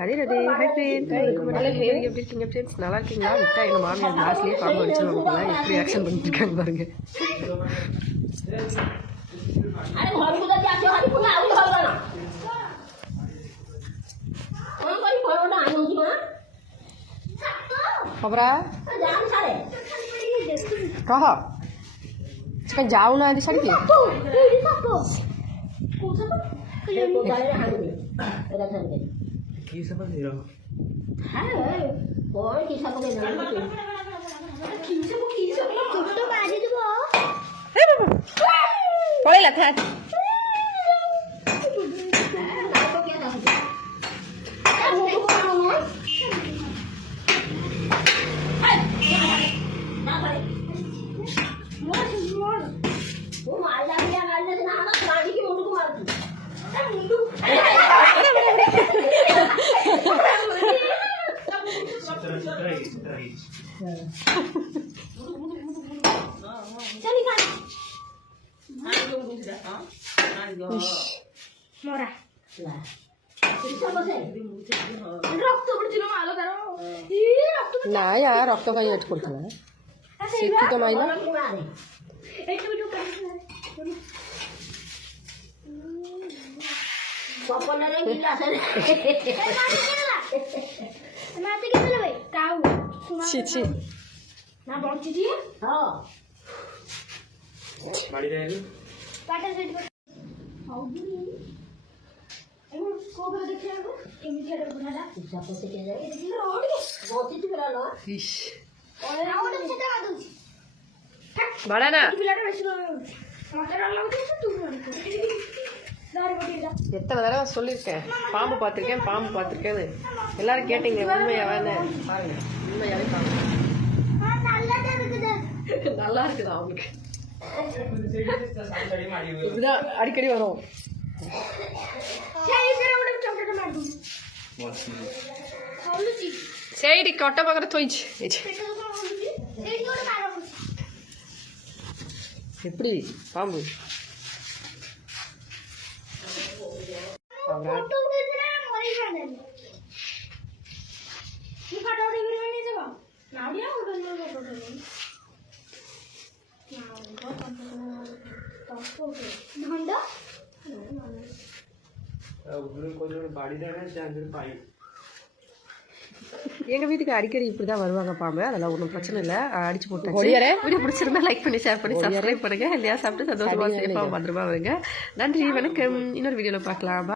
அதே அதே hi friends, எப்படி இருக்கீங்க ஃப்ரெண்ட்ஸ்? நல்லா இருக்கீங்களா? விட்டா எங்கள் மாமியார் கிளாஸ்லேயே பாம்பு அடிச்சிருவாங்க, எப்படி ஆக்ஷன் பண்ணிட்டு இருக்காங்க பாருங்க. खबरा कह कहीं जाऊ ना दिशा की पड़ेला था ना यार रक्त का एड करते हैं सेक्टी तो माइला ছি ছি না বলছি জি হ্যাঁ বাড়ি যাইনি পাটা সেট কর হাউদি এখন কোবে দেখে আলো এমনি ছেড়ে বুঝালা সাপো থেকে যায় দেখি রোড বসি তো বেলা না ইস ওরে রাউন্ড সেটা আদুছি বড়া না பிள்ளைட வெச்சுறாங்க மத்தற எல்லாம் வந்து தூக்குறாங்க தாரி போடிடா எத்தனை தடவை சொல்லியிருக்கேன் பாம்பு பார்த்துருக்கேன்னு எல்லாரும் கேட்டீங்க உண்மையாவே பாருங்க உண்மையாவே பாருங்க நல்லதா இருக்குது நல்லா இருக்குதா அவங்களுக்கு இதுதான் அடிக்கடி வரும் சரி கொட்டை பக்கற தோய்ச்சு எப்படி பாம்பு எங்க வீட்டுக்கு அடிக்கடி இப்படிதான் வருவாங்க பாம்பு, அதெல்லாம் ஒன்றும் பிரச்சனை இல்லை, அடிச்சு போட்டாச்சு. வீடியோ பிடிச்சிருந்தா லைக் பண்ணி ஷேர் பண்ணி சப்ஸ்கிரைப் பண்ணுங்க. இல்லையா சாப்பிட்டு சந்தோஷமா சேஃபா பத்திரமா வருங்க. நன்றி, வணக்கம். இன்னொரு வீடியோல பார்க்கலாம்.